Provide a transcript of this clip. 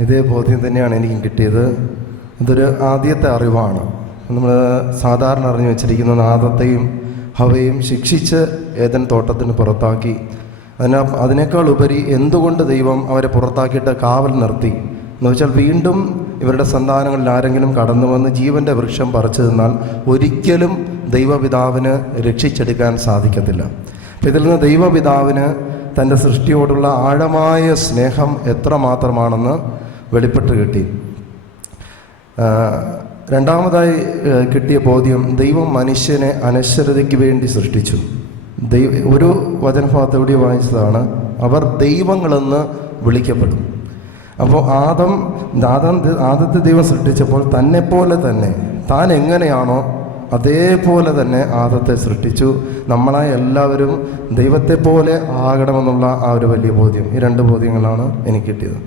ഇതേ ബോധ്യം തന്നെയാണ് എനിക്കും കിട്ടിയത്. ഇതൊരു ആദ്യത്തെ അറിവാണ്. നമ്മൾ സാധാരണ അറിഞ്ഞു വെച്ചിരിക്കുന്നത് ആദത്തെയും ഹവ്വയെയും ശിക്ഷിച്ച് ഏദൻ തോട്ടത്തിന് പുറത്താക്കി. അതിനേക്കാൾ ഉപരി എന്തുകൊണ്ട് ദൈവം അവരെ പുറത്താക്കിയിട്ട് കാവൽ നിർത്തി എന്ന് വെച്ചാൽ, വീണ്ടും ഇവരുടെ സന്താനങ്ങളിൽ ആരെങ്കിലും കടന്നു വന്ന് ജീവൻ്റെ വൃക്ഷം പറിച്ചു തിന്നാൽ ഒരിക്കലും ദൈവപിതാവിന് രക്ഷിച്ചെടുക്കാൻ സാധിക്കത്തില്ല. അപ്പം ഇതിൽ നിന്ന് ദൈവപിതാവിന് തൻ്റെ സൃഷ്ടിയോടുള്ള ആഴമായ സ്നേഹം എത്രമാത്രമാണെന്ന് വെളിപ്പെട്ട് കിട്ടി. രണ്ടാമതായി കിട്ടിയ ബോധ്യം, ദൈവം മനുഷ്യനെ അനശ്വരതയ്ക്ക് വേണ്ടി സൃഷ്ടിച്ചു. ഒരു വചനഭാഗത്ത് എവിടെ വായിച്ചതാണ്, അവർ ദൈവങ്ങളെന്ന് വിളിക്കപ്പെടും. അപ്പോൾ ആദത്തെ ദൈവം സൃഷ്ടിച്ചപ്പോൾ തന്നെപ്പോലെ തന്നെ, താൻ എങ്ങനെയാണോ അതേപോലെ തന്നെ ആദത്തെ സൃഷ്ടിച്ചു. നമ്മളായ എല്ലാവരും ദൈവത്തെ പോലെ ആകണമെന്നുള്ള ആ ഒരു വലിയ ബോധ്യം, ഈ രണ്ട് ബോധ്യങ്ങളാണ് എനിക്ക് കിട്ടിയത്.